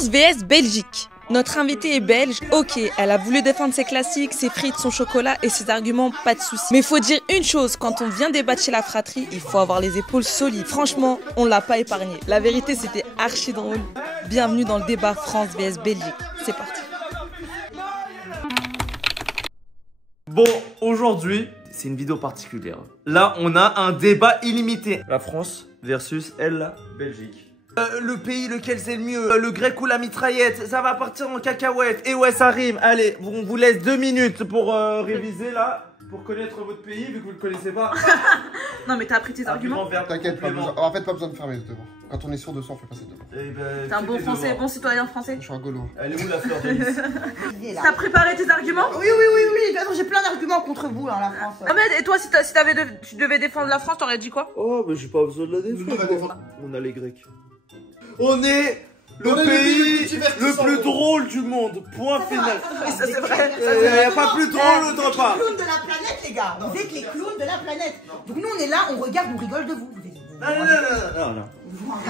France vs Belgique. Notre invitée est belge, ok, elle a voulu défendre ses classiques, ses frites, son chocolat et ses arguments, pas de soucis. Mais faut dire une chose, quand on vient débattre chez la fratrie, il faut avoir les épaules solides. Franchement, on l'a pas épargné. La vérité, c'était archi drôle. Bienvenue dans le débat France vs Belgique. C'est parti. Bon, aujourd'hui, c'est une vidéo particulière. Là, on a un débat illimité. La France versus la Belgique. Le pays lequel c'est le mieux, le grec ou la mitraillette, ça va partir en cacahuète. Et ouais, ça rime. Allez, on vous laisse 2 minutes pour réviser là, pour connaître votre pays, vu que vous le connaissez pas. Non mais t'as appris tes arguments. T'inquiète, pas besoin. En fait, pas besoin de fermer les devoirs. Quand on est sûr de soi, on fait passer le devoir. T'es un bon français, bon citoyen français. Je suis un gaulois. Elle est où la fleur de lys? T'as préparé tes arguments? Oui. De toute façon, j'ai plein d'arguments contre vous, hein, la France. Ahmed, et toi, si tu devais défendre la France, t'aurais dit quoi? Oh, mais j'ai pas besoin de la défendre. On a les Grecs. On est le est pays le plus gros. drôle du monde. Point final. Ça, c'est vrai. Il n'y a pas plus drôle autre part. Vous êtes les clowns de la planète, les gars. Vous êtes les clowns de la planète. Donc nous, on est là, on regarde, on rigole de vous.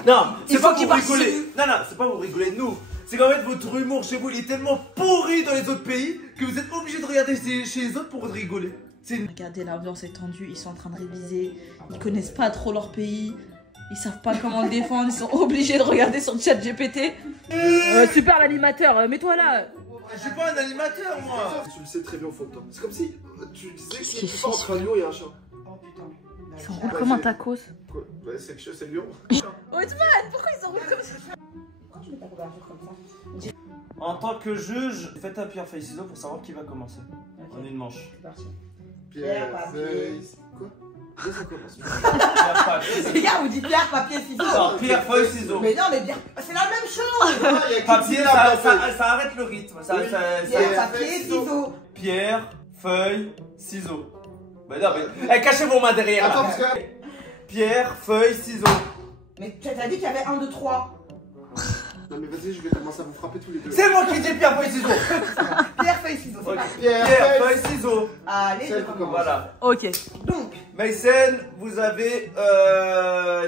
Non, c'est faut pas qu'il pour participe. rigoler. Non, c'est pas pour rigoler de nous. C'est qu'en fait, votre humour chez vous, il est tellement pourri dans les autres pays que vous êtes obligé de regarder chez les autres pour rigoler. Regardez, l'ambiance est tendue, ils sont en train de réviser, ils connaissent pas trop leur pays, ils savent pas comment le défendre, ils sont obligés de regarder sur ChatGPT. Super l'animateur, mets-toi là. Je suis pas un animateur, moi. Tu le sais très bien au fond de toi. C'est comme si tu disais que c'est pas entre un lion et un chat. Oh putain. Ils s'enroulent comme un tacos. Quoi? Bah, c'est que c'est le lion. Othman, pourquoi ils s'enroulent comme ça? Pourquoi tu mets ta couverture comme ça? En tant que juge, faites un pierre feuille ciseaux pour savoir qui va commencer. En une manche. C'est parti. Pierre, papier. feuille. Quoi? Déjà, ça commence. Pierre, papier. Les gars, vous dites pierre, papier, ciseaux. Non, pierre, feuille, ciseaux. Mais non, mais c'est la même chose. Papier, ça arrête le rythme. Pierre, papier, ciseaux. Pierre, feuille, ciseaux. Bah non, mais cachez vos mains derrière. Attends, là. parce que. Pierre, feuille, ciseaux. Mais tu as dit qu'il y avait 1, 2, 3. Non, mais vas-y, je vais commencer à vous frapper tous les deux. C'est moi qui dis pierre, feuille, ciseaux. Pierre, feuille, ciseaux. C'est parti. Pierre, feuille, ciseaux. Allez, Celle je qui commence. commence. Voilà. Ok. Donc, Maïsen, vous avez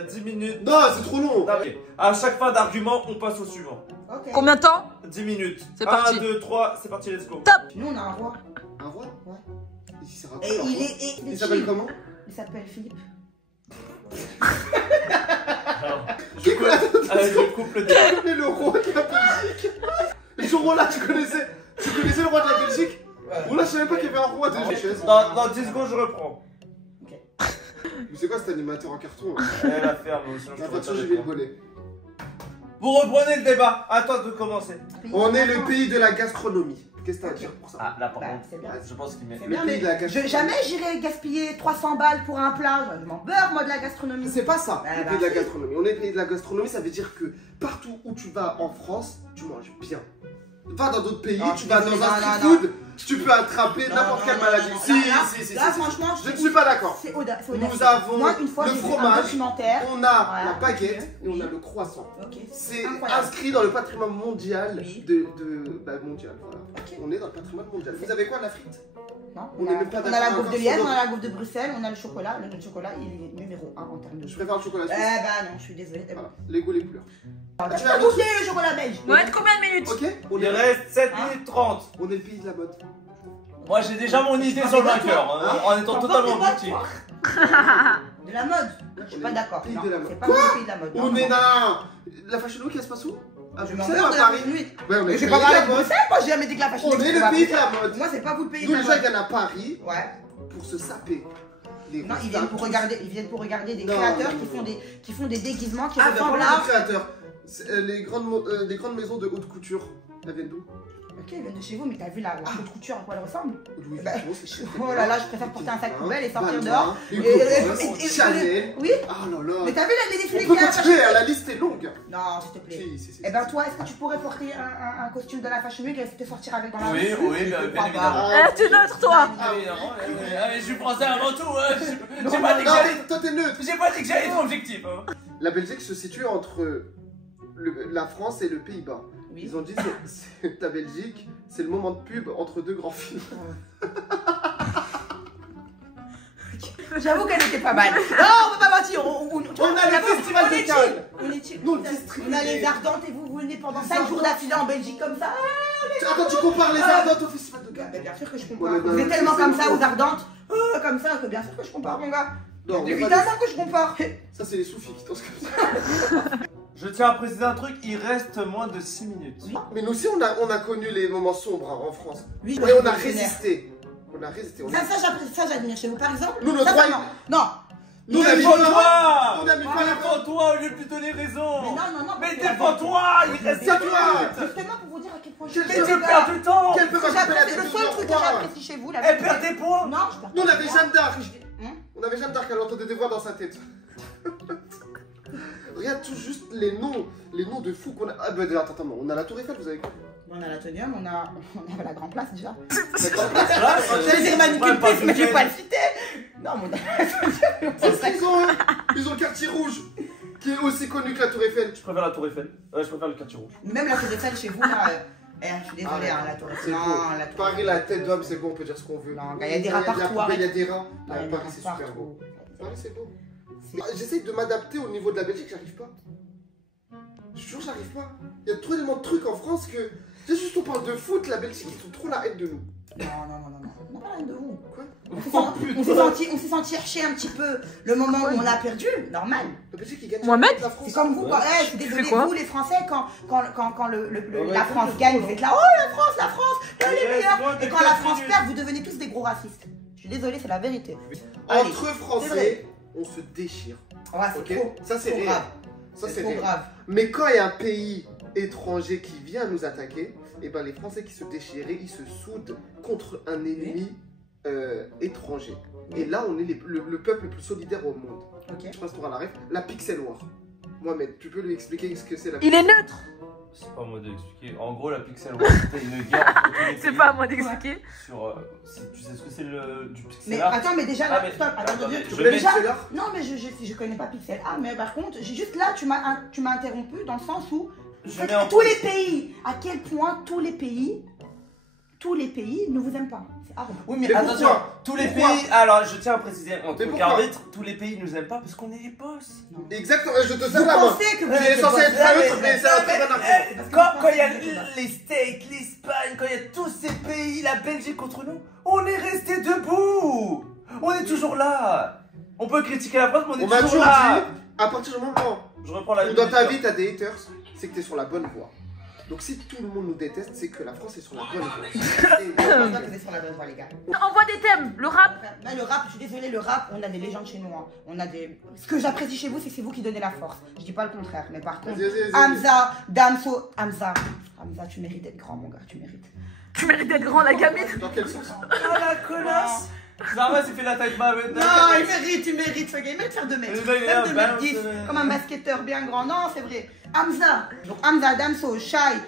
10 minutes. Non, c'est trop long. Non, mais à chaque fin d'argument, on passe au suivant. ok. Combien de temps? 10 minutes. C'est parti. 1, 2, 3, c'est parti, let's go. Nous, on a un roi. Un roi? Ouais. Il sert à Et quoi, un il roi? est. Il s'appelle comment? Il s'appelle Philippe. Je coupe le débat. Mais le roi de la Belgique. Et ce roi-là, tu connaissais le roi de la Belgique? Bon, là, je savais pas qu'il y avait un roi de richesse. Dans 10 secondes, je reprends. Mais c'est quoi cet animateur en carton? Elle la ferme, sinon je La pourrais voiture, pas j'ai vu le répondre. volet. Vous reprenez le débat. Attends de commencer. On est le pays de la gastronomie. Qu'est-ce que t'as à dire pour ça? Ah, là par Bah, contre, c'est bien. je pense qu'il met. C'est Le bien, pays mais de la gastronomie. jamais j'irai gaspiller 300 balles pour un plat. Je m'en beurre, moi, de la gastronomie. C'est pas ça, Bah, le pays de la gastronomie. On est le pays de la gastronomie, ça veut dire que partout où tu vas en France, tu manges bien. Va dans d'autres pays, Non, tu vas dans non, un non, street non. food, tu peux attraper n'importe quelle maladie. Si. Là, franchement, Je ne suis pas d'accord. c'est audacieux. Nous avons Moi, une fois, le j'ai vu un fromage, documentaire. on a Voilà. la baguette et on a le croissant. Ok, C'est incroyable. inscrit dans le patrimoine mondial Oui. mondial, voilà. Ok. On est dans le patrimoine mondial. Vous avez quoi, la frite? Non, On on, est a, même pas on a d'accord la gaufre encore de Liège, sur on a la gaufre de Bruxelles, on a le chocolat. Le chocolat, il est numéro 1 en termes de Je préfère le chocolat Eh suisse. bah non, je suis désolée. Voilà, les goûts, les couleurs. Tu vas goûter le chocolat belge. Il reste combien de minutes? Ok, on Il est, reste 7 minutes 30. on est le pays de la mode. Moi j'ai déjà mon idée sur le vainqueur, hein, en étant totalement objectif. De la mode. Je suis On pas est d'accord. pays Non, de la mode. c'est pas Quoi le pays de la mode. On Non, est non. là. La Fashion Week, elle se passe où? À Je Bruxelles m'en ou à de la Paris? nuit. Ouais, on est Mais le j'ai pays pas de parlé la de mode. Bruxelles, moi j'ai jamais dit que la fashion On week, est c'était le pas pays de Bruxelles. la mode. Moi, c'est pas vous le pays de Nous, la les gens, ils mode. viennent à Paris Ouais. pour se saper. Les Non, ils viennent pour regarder des Non, créateurs non, qui font des déguisements qui Ah, ben ressemblent voilà à. les créateurs. Les grandes maisons de haute couture, elles viennent d'où? Ok, ils viennent de chez vous, mais t'as vu la haute couture à quoi elle ressemble? Louis Bah, Vuitton, c'est très Oh bien. là là, je préfère porter un sac poubelle et sortir Balmain, dehors. Hugo Et- Boss, et- Chanel. Oui, Ah là là. mais t'as vu les défilés On qu'il peut y a à la continuer, Fashion hein, Week? la liste est longue. Non, s'il te plaît. Si. Eh ben toi, est-ce que tu pourrais porter un costume de la Fashion Week et te sortir avec dans la Oui, rue? oui, Je bien te crois évidemment. pas. Tu neutre toi? Évidemment, je suis français avant tout, hein. J'ai Non, pas dit que j'allais. toi t'es neutre. J'ai pas dit que j'allais être objectif. Hein. La Belgique se situe entre la France et le Pays-Bas. Oui. Ils ont dit c'est ta Belgique, c'est le moment de pub entre deux grands films. J'avoue qu'elle était pas mal. Non, on peut pas mentir. On On a le festival de Cannes. On est chill. Nous, le district. On a les Ardentes et vous venez terminé pendant 5 jours d'affilée en Belgique comme ça. Attends, tu compares les Ardentes au festival de Cannes? Bien sûr que je compare. Vous êtes tellement comme ça aux Ardentes, comme ça, que bien sûr que je compare, mon gars. Non, Évidemment que je compare. ça, c'est les soufis qui dansent comme ça. Je tiens à préciser un truc, il reste moins de 6 minutes. Mais nous aussi, on a connu les moments sombres hein, en France. Oui, Et on a résisté. On a résisté. Ça, j'admire chez vous, par exemple. Nous, notre roi, non. nous, on a mis Défends-toi! On a mis pas la faute. Défends-toi au lieu de lui donner raison! Mais non. Mais défends-toi! Il reste 6 toi. minutes! Justement pour vous dire à quel point Quel Mais tu perds du temps! Quel peut rattraper la C'est le tête seul de truc que notre roi? j'apprécie chez vous. Elle perd des points! Non, je perds Nous, on pas avait des points. Jeanne d'Arc. Hein? On avait Jeanne d'Arc, elle entendait des voix dans sa tête. Regarde tout juste les noms de fous qu'on a. Ah bah attends, on a la Tour Eiffel, vous avez quoi? On a l'Athénéum, on a la Grand Place déjà. D'accord. J'allais dire Manuel mais je vais pas le citer. Non, mais on a C'est ce qu'ils ont, hein. Ils ont le quartier rouge, qui est aussi connu que la Tour Eiffel. Je préfère la Tour Eiffel. Je préfère le quartier rouge. Même la Tour Eiffel chez vous, là. Je suis désolée, Ah, hein, la Tour C'est Eiffel. beau. Non, la Tour Paris, la tête d'homme, c'est bon, on peut dire ce qu'on veut. Non, il y a des rats partout, Il y a des rats. Ouais, il y a des Paris, rats c'est super partout. beau. Paris, c'est beau. J'essaye de m'adapter au niveau de la Belgique, j'arrive pas. Je jure, j'arrive pas. Il y a trop tellement de trucs en France que. C'est juste on parle de foot, la Belgique, ils sont trop la haine de nous. Non. On n'a pas rien de vous. Quoi? On s'est senti chercher un petit peu le moment où on a perdu, normal. La Belgique, ils gagnent. Mohamed la France. C'est comme vous, je suis désolée, quoi vous les Français, quand Ouais, la France gagne, vous êtes là, oh la France, elle est meilleure. Et quand la France perd, vous devenez tous des gros racistes. Je suis désolée, c'est la vérité. Allez, Entre c'est Français, vrai. on se déchire. Ouais, c'est Ok? trop. Ça, c'est trop réel. grave. Ça, c'est trop réel. grave. Mais quand il y a un pays étranger qui vient nous attaquer, et ben les Français qui se déchirent, ils se soudent contre un ennemi étranger. Et là, on est le peuple le plus solidaire au monde. Ok. Je pense qu'on aura la ref. La Pixel War. Mohamed, tu peux lui expliquer ce que c'est la Il est neutre. C'est pas à moi d'expliquer. En gros, la Pixel War, c'était une guerre entre tous les C'est pays pas à moi d'expliquer. sur. Tu sais ce que c'est du pixel Mais art? attends, mais déjà, Ah, là, mais- stop, attends, attends, mais Tu je connais vais- Pixel Art? non, mais je connais pas Pixel Art, mais par contre, j'ai juste là, tu m'as interrompu dans le sens où Je mets en tous les pays, à quel point tous les pays ne vous aiment pas. C'est arrogant. Oui, mais Mais attention, pourquoi? tous les Pourquoi? pays. Alors, je tiens à préciser, en tant Mais pourquoi? qu'arbitre, tous les pays nous aiment pas parce qu'on est les boss. Exactement, je te Vous sers la main. pensez que vous Tu es êtes censé des être boss. neutre, mais c'est un très bon argument. Quand il y a les States, l'Espagne, quand il y a tous ces pays, la Belgique contre nous, on est resté debout. On est toujours là. On peut critiquer la France, mais on est On m'a toujours toujours là. dit, à partir du moment Je reprends la où dans ta vie t'as des haters, c'est que t'es sur la bonne voie. Donc si tout le monde nous déteste, c'est que la France est sur la bonne voie. Et- Je pense pas que vous êtes sur la bonne voie, les gars. Envoie des thèmes. Le rap. Là, le rap, je suis désolée, le rap, on a des légendes chez nous. Hein. On a des. Ce que j'apprécie chez vous, c'est que c'est vous qui donnez la force. Je dis pas le contraire, mais par contre, Vas-y. Hamza, Damso, Hamza, tu mérites d'être grand, mon gars, tu mérites. Tu mérites d'être grand, la gamine. Dans quel sens? Oh la connasse. Normal, il fait la taille de ma maintenant. Non, il mérite, ce gars, il mérite faire 2 mètres. Il va, il Faire va, 2 mètres balance, 10, comme un basketteur bien grand. Non, c'est vrai. Hamza, donc Hamza, Damso, Shai,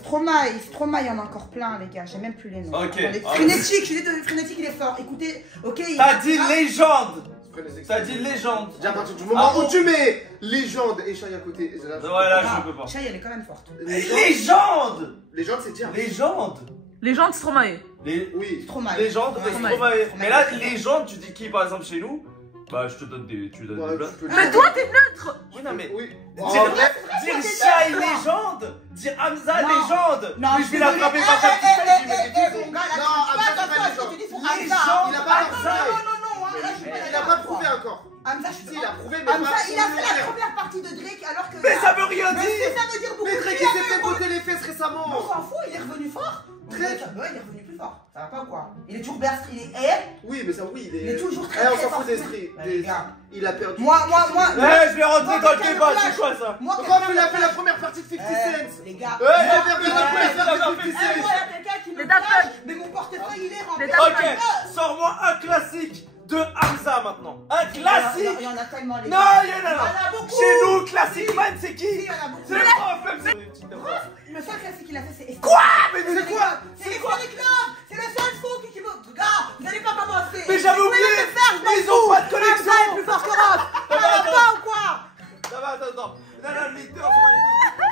Stromae, il y en a encore plein, les gars, j'ai même plus les noms. Ok. Attendez, Frénétique, je suis désolée, Frénétique, il est fort. Écoutez, ok. T'as dit légende. T'as T'as dit légende. Déjà à partir du moment Ah où bon? tu mets légende et Shai à côté, là, Voilà, je peux pas. Shai, elle est quand même forte. Légende. Légende, c'est dire. Légende. Légende Stromae. Oui. Stromae. Légende, Ouais. Stromae. Mais là, légende, tu dis qui par exemple chez nous? Bah, je te donne des. Tu donnes Ouais, des blagues. tu peux Mais dire. toi, t'es neutre. Oui, non, mais. Oui. Dire, En vrai, dire Shai légende, dire Hamza Non. légende. Non, Mais je vais l'attraper par ta mon gars, là, Non, tu fais Hamza, attention à ce que tu dis sur Hamza. Légende. il a pas Non, prouvé. non, hein, là, je suis pas Il a pas prouvé encore. Hamza, je suis Si, pas. il a prouvé, mais Hamza, pas il a fait la prouvé. première partie de Drake alors que. Mais ça veut rien Mais dire. ça veut dire beaucoup. Mais Drake, il s'est fait botter les fesses On récemment. s'en fout, il est revenu fort. Drake. Ouais, il est revenu plus fort. Ça va pas ou quoi? Il est toujours berce, il est. Oui, mais ça, oui, Il est toujours très Eh, on très s'en fort. fout d'esprit. Bah, les gars. Il a perdu. Moi. Eh, je vais rentrer dans le débat, c'est quoi ça? Moi, Quand il a fait la première partie de 50 Cent. Les gars. Il a perdu la première partie de 50 Eh, Cent. moi, il y a quelqu'un qui me Les Daft flash, Punk. mais mon portefeuille il est rempli. Les Daft Ok, sors-moi un classique de Hamza maintenant. Un Il classique. y en a tellement les Non, gars. il y en a Il y en là. a beaucoup. Chez nous, Classic Man, c'est Si, qui? il y en a beaucoup. C'est le prof, même c'est. Le seul classique qu'il a fait, c'est. Quoi? Mais c'est quoi? C'est quoi les clubs? C'est le seul faux qui me. Gars, vous allez pas commencer. Mais j'avais Vous pouvez oublié. le faire, je m'en Ils ont fous. pas de connexion. Hamza est plus fort que Rof. Ça va attends. pas ou quoi? Ça va, attends. Non, Victor,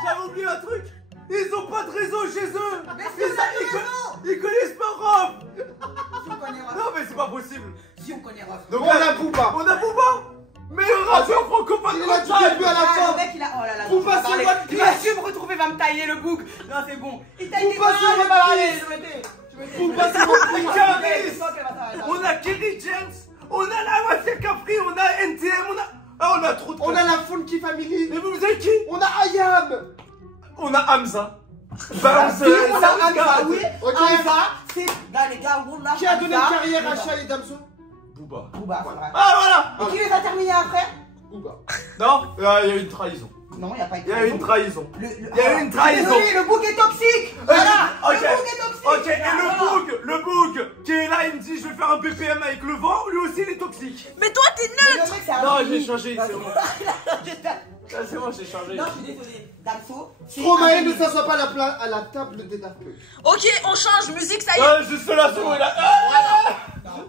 j'avais oublié un truc. Ils ont pas de réseau chez eux. Mais si vous avez raison. Ils connaissent pas Rob. Si on connaît Rof. Non, mais c'est pas possible. Si on connaît Rof. Donc on a Booba. On a Booba. Meilleur rappeur francophone de Il a notre du début à la Ah, fin. le mec il a. Oh là là. Booba, c'est parler. One Il va va me tailler le bouc. Non, c'est bon. Il taille des Booba, mains, c'est je vais pas mon aller. fils. Booba, c'est mon fils. On a Kerry James, on a la Mafia Capri, on a NTM, on a trop de On a la Funky Family. Mais vous êtes qui? On a Ayam. On a Hamza. Balance. On a Hamza, oui. Ok. Hamza, c'est. Là, les gars, on a. Qui a donné une carrière à Cha et Damso? Booba. Booba, c'est vrai. Ah voilà. Et qui les a terminés après? Booba. Non, il y a eu une trahison. Non, il n'y a pas eu de Il y a eu une trahison. Il y a eu une trahison. Oui, le bouc est toxique. Voilà. Ok. Le bouc est toxique. Ok, et le bug qui est là, il me dit je vais faire un BPM avec le vent, lui aussi il est toxique. Mais toi, t'es Mais neutre. le mec, c'est un Non, génie. j'ai changé, c'est bon. J'espère. Ah, c'est bon, j'ai changé. Non, je suis désolée. Damso, c'est. Stromae un ne génie. s'assoit pas à la table des Daft Punk. Ok, on change musique, ça y est. Juste là, c'est bon, il a.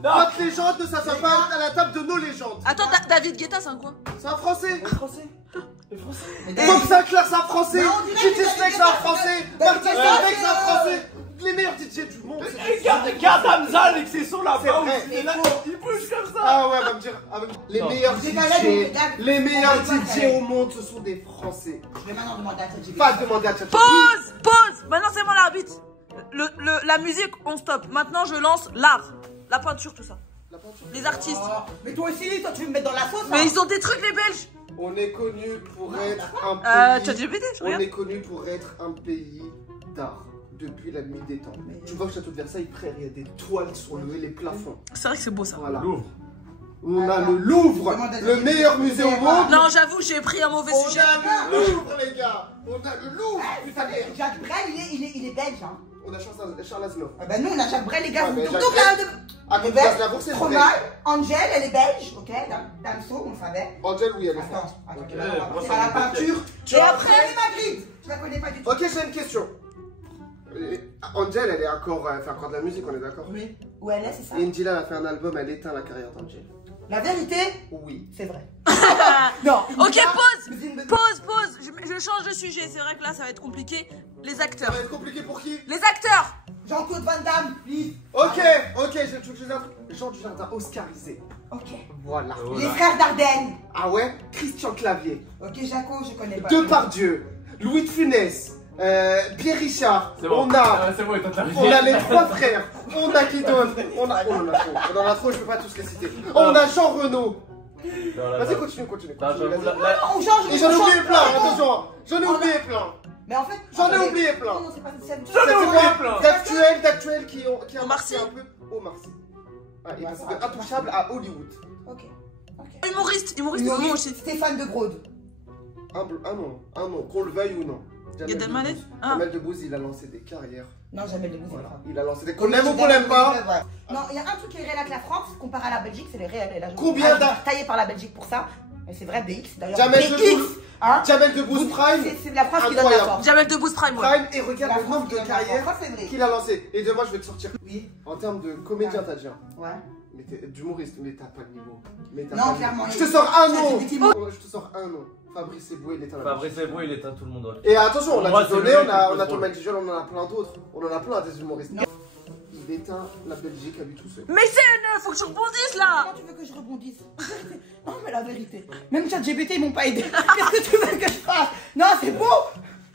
Non. Notre légende ne s'assoit pas à la table de nos légendes. Attends, David Guetta, c'est un quoi? C'est un français. Français. Bob Sinclair, c'est un français. Mais on dirait DJ que Snake, c'est un français. Martin Garrix, c'est un français. Les meilleurs DJ du monde. Regarde Hamza avec ses sons là-bas. C'est vrai. Il est là, il bouge comme ça. Ah ouais, va me dire. Les Non. meilleurs J'ai DJ, pas l'air de- les meilleurs On va pas DJ faire. au monde, ce sont des Français. Je vais maintenant demander à ChatGPT. Pas demander à ChatGPT. Pause. Maintenant, c'est moi l'arbitre. La musique, on stop. Maintenant, je lance l'art. La peinture, tout ça. La peinture. Les artistes. Oh, mais toi aussi, toi, tu veux me mettre dans la sauce, Mais là. ils ont des trucs, les Belges. On est connu pour être un pays. ChatGPT, je On regarde. est connu pour être un pays d'art depuis la nuit des temps. Tu vois, au château de Versailles, frère, il y a des toiles sur les plafonds. C'est vrai que c'est beau, ça. Voilà. Louvre. On a le Louvre, le meilleur musée au monde. Non, j'avoue, j'ai pris un mauvais On sujet. a le Louvre, les gars. On a le Louvre. Vous savez, Jacques Brel, il est belge, hein. On a Charles Aznavour. Ah bah nous, on a Jacques Brel, les gars. Ah, mais Donc Jacques là, Brel- de. Ah, Les mais Belges, Aznavour, c'est Stromae, vrai. Angèle, elle est belge, ok. Damso, on le savait. Angèle, oui, elle est Attends, forte. attends, Ok. on va moi, passer ça à la me fait peinture. Tu Et as après, elle est Magritte. Je la connais pas du tout. Ok, j'ai une question. Angèle, elle est encore, elle fait encore de la musique, on est d'accord? Oui. Où elle est, c'est ça? Et Indila, elle a fait un album, elle éteint la carrière d'Angèle. La vérité, Oui. c'est vrai. Non. Ok, pause. Pause. Pause. Je change de sujet. C'est vrai que là, ça va être compliqué. Les Ça acteurs. va être compliqué pour qui? Les acteurs. Jean-Claude Van Damme, please. Ok, j'ai tout un truc. Jean Dujardin, oscarisé. Ok. Voilà. Les frères Dardenne. Ah ouais? Christian Clavier. Ok, Jaco, je connais pas. Depardieu. Louis de Funès. Pierre Richard. C'est bon. On a. C'est bon, il t'a On a les trois frères. On a qui d'autre? On en a trop, je peux pas tous les citer. On a Jean Reno. Vas-y, continue. Non, j'avoue, Vas-y. là- On change. Et j'en ai on oublié change. plein, attention. J'en ai On a- oublié plein. Mais en fait. J'en ai attendez. oublié plein. Non, c'est pas celle. J'en ai oublié plein. D'actuel qui a Omar marqué Sy. un peu Omar Sy. Ah, il est passé de Intouchable à Hollywood. Ok. Humoriste, non aussi. Stéphane de Graude. Un nom, qu'on le veuille ou non. Gad Elmaleh. Ah. Jamel Debbouze, il a lancé des carrières. Non, jamais les Voilà. voilà. Il a lancé des. Qu'on l'aime ou qu'on l'aime pas. Non, il y a un truc qui est réel avec la France, comparé à la Belgique, c'est les réels. Et là, je Combien je d'as- suis taillé par la Belgique pour ça. Et c'est vrai, BX. D'ailleurs, Jamel BX, Debbouze. hein. Jamel Debbouze Prime. C'est la France qui donne la Incroyable. force. Jamel Debbouze Prime, ouais. Prime, et regarde La le nombre France de qui donne la force. carrières Ça, c'est vrai. qu'il a lancé. Et demain, je vais te sortir. Oui. En termes de comédien, t'as dit. Ouais. Mais t'es d'humoriste, mais t'as pas le niveau. Mais t'as Non, pas le clairement, niveau. il- Je te sors un Ça, nom. c'est effectivement- Je te sors un nom. Fabrice Eboué, il est un Fabrice Eboué, il éteint tout le monde. Ouais. Et attention, on Moi, a c'est Désolé, le on mec a le plus Thomas Dijol, on en a plein d'autres. On en a plein des humoristes. Il éteint la Belgique à lui tout seul. Mais c'est une. Faut que tu rebondisses là. Comment tu veux que je rebondisse? Non, mais la vérité. Même ChatGPT, ils m'ont pas aidé. Qu'est-ce que tu veux que je fasse? Non, c'est beau.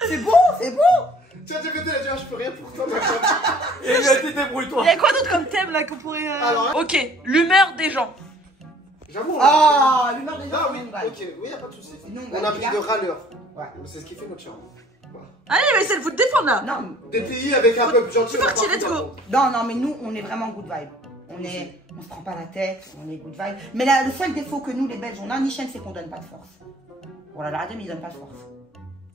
C'est beau, c'est beau. Tiens, j'ai fait la je peux rien pour toi, ma Et il a dit débrouille-toi. Il y a quoi d'autre comme thème là qu'on pourrait. Alors, Ok, l'humeur des gens. J'avoue. Ah, l'humeur des gens, Ah c'est oui, une vague. ok, oui, y a pas de soucis. Sinon, On a plus de râleurs. Ouais. C'est ce qui fait notre charme. Voilà. Allez, mais c'est le vous de défendre là. Non, Des pays avec un peuple gentil. faut on a partir, partout let's dans le go. monde. non, mais nous, on est vraiment good vibe. On se prend pas la tête, on est good vibe. Mais là, le seul défaut que nous, les Belges, on a, Nichen, c'est qu'on donne pas de force. Voilà, la radem, ils donnent pas de force.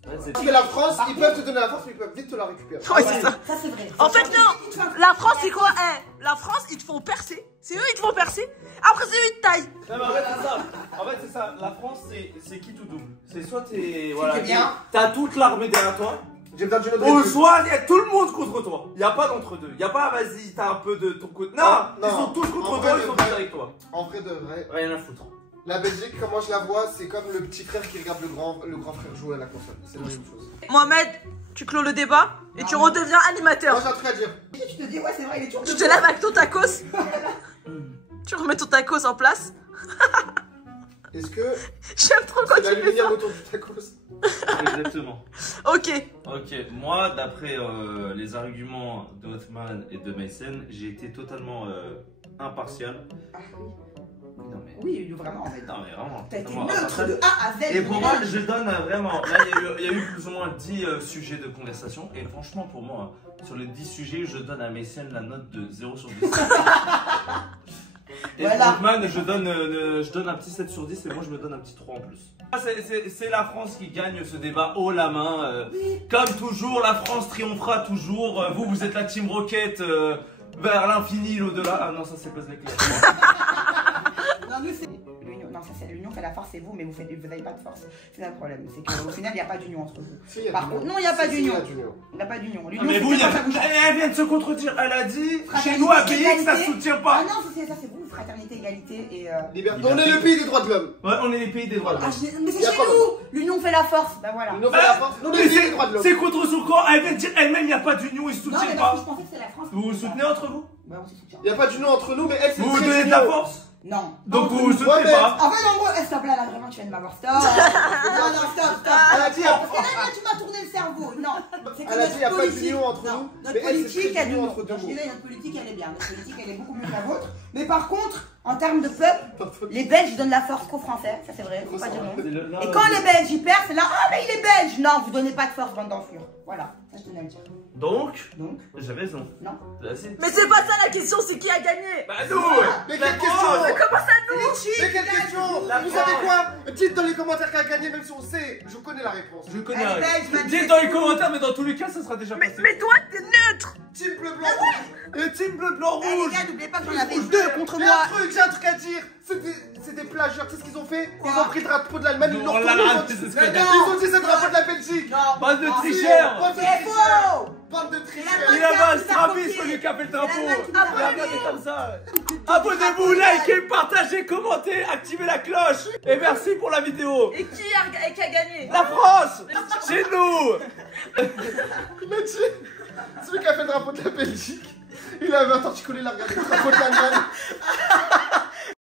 Parce que la France, ils peuvent te donner la force, mais ils peuvent vite te la récupérer. Ouais, c'est ça. Ça, c'est vrai. En fait, non. La France, c'est quoi? La France, ils te font percer. C'est eux, ils te font percer. Après, c'est eux, ils te taillent. Non, mais en fait, c'est ça. En fait, c'est ça. La France, c'est qui tout double. C'est soit t'es. Voilà. t'es bien. T'as toute l'armée derrière toi. J'ai besoin d'une autre Ou étude. soit il y a tout le monde contre toi. Il n'y a pas d'entre-deux. Il n'y a pas, vas-y, t'as un peu de ton côté. Non, Non, ils sont tous contre en toi, vrai, ils sont de vrai. tous avec toi. En vrai de vrai, Rien à foutre. la Belgique, comment je la vois, c'est comme le petit frère qui regarde le grand frère jouer à la console. C'est la même chose. Mohamed, tu clôt le débat et tu redeviens Moi, animateur. j'ai un truc à dire. Tu te dis, ouais, c'est vrai, il est toujours. Tu te lèves avec ton tacos. Tu remets ton tacos en place. Est-ce que J'aime trop quand c'est tu fais l'aluminium ça. autour du tacos? Exactement. Ok. Ok, moi, d'après les arguments de Othman et de Mason, j'ai été totalement impartial. Ah oui. Non mais, Oui, vraiment en fait. non, mais vraiment. T'as été totalement neutre impartial. de A à Z. Et pour moi, je donne vraiment. Là, il y a eu plus ou moins 10 sujets de conversation. Et franchement, pour moi, sur les 10 sujets, je donne à Messiane la note de 0 sur 10. Et Voilà. pour Othman, je donne un petit 7 sur 10 et moi, je me donne un petit 3 en plus. C'est la France qui gagne ce débat haut la main. Comme toujours, la France triomphera toujours. Vous êtes la Team Rocket vers l'infini, l'au-delà. Ah non, ça c'est pas l'éclair. Non, nous c'est l'union. Non, ça c'est l'union fait la force, c'est vous, mais vous n'avez pas de force. C'est ça le problème. C'est qu'au final, il n'y a pas d'union entre vous. Si, il y a Par d'union. contre, non, il n'y a pas Si, d'union. il y a d'union. Il n'y a pas d'union. Ah, L'union, mais c'est vous, que quand ça bouge. elle vient de se contredire. Elle a dit Fraternité, chez nous à BX, ça égalité. soutient Ah pas. non, ça c'est vous, fraternité, égalité et. Liberté. Liberté. On est le pays des droits de l'homme. Ouais, on est les pays des droits de l'homme. Mais c'est Y a chez pas nous. L'union fait la force. Bah voilà. L'union fait la force. Nous, les Mais pays des droits de l'homme. c'est contre son corps. Elle vient de dire elle-même, il n'y a pas d'union, ils se Non, mais soutiennent parce que pas. je pensais que c'était la France. Vous vous soutenez entre vous? Ouais, on se soutient. Il n'y a pas d'union entre nous, mais elle, c'est Vous vous très donnez de la union. force? Non. Donc Entre vous vous nous. soutenez mais- pas? En fait, en gros, stop là, vraiment, tu viens de m'avoir. Stop. Non, non, stop. Elle a dit, Parce que là, tu m'as tourné le cerveau. Non. C'est que Elle a dit, il n'y a notre pas politique- d'union entre non, nous. Notre Mais elle, c'est politique, très elle union nous. entre deux Je mots. dirais, notre politique, elle est bien. Notre politique, elle est beaucoup mieux que la vôtre. Mais par contre, en termes de peuple, les Belges donnent la force qu'aux Français. Ça, c'est vrai. Faut pas dire non. Et quand les Belges y perdent, c'est là, ah, mais il est belge. Non, vous donnez pas de force, bande d'enflures. Voilà. Ça, je tenais à le dire. Donc, Donc, j'ai raison. non. Là, c'est- Mais c'est pas ça la question, c'est qui a gagné. Bah nous Mais La quelle question? France. Comment ça nous? Mais quelle question? La Vous France. savez quoi? Dites dans les commentaires qui a gagné, même si on sait. Je connais la réponse. Je connais Elle est la belge, réponse. Manu. Dites dans les commentaires, mais dans tous les cas, ça sera déjà passé. Mais toi, t'es neutre. Team bleu, blanc, rouge. Et team bleu, blanc, Eh les rouge. gars, n'oubliez pas que j'en avais deux contre Mais moi. j'ai un truc à dire. C'est des plagieurs. Tu sais ce qu'ils ont fait? Ils ont pris le drapeau de l'Allemagne, ils l'ont Oh là retourné. là, Ils ont c'est dit- ce que Ils ont dit c'est le drapeau de la Belgique. Non. Bande de Non, tricheurs. Bande de C'est tricheurs. faux. Bande de Il tricheurs. a pas un qui t'a strapis, copié. celui qui a fait le C'est la drapeau. Allemagne qui t'a Il a copié. regardé comme ça. Abonnez-vous, likez, partagez, commentez, activez la cloche. Et merci pour la vidéo. Et qui a gagné? La France, chez nous. Il a dit, celui qui a fait le drapeau de la Belgique, il avait un torticolis, il a regardé le drapeau de l'Allemagne.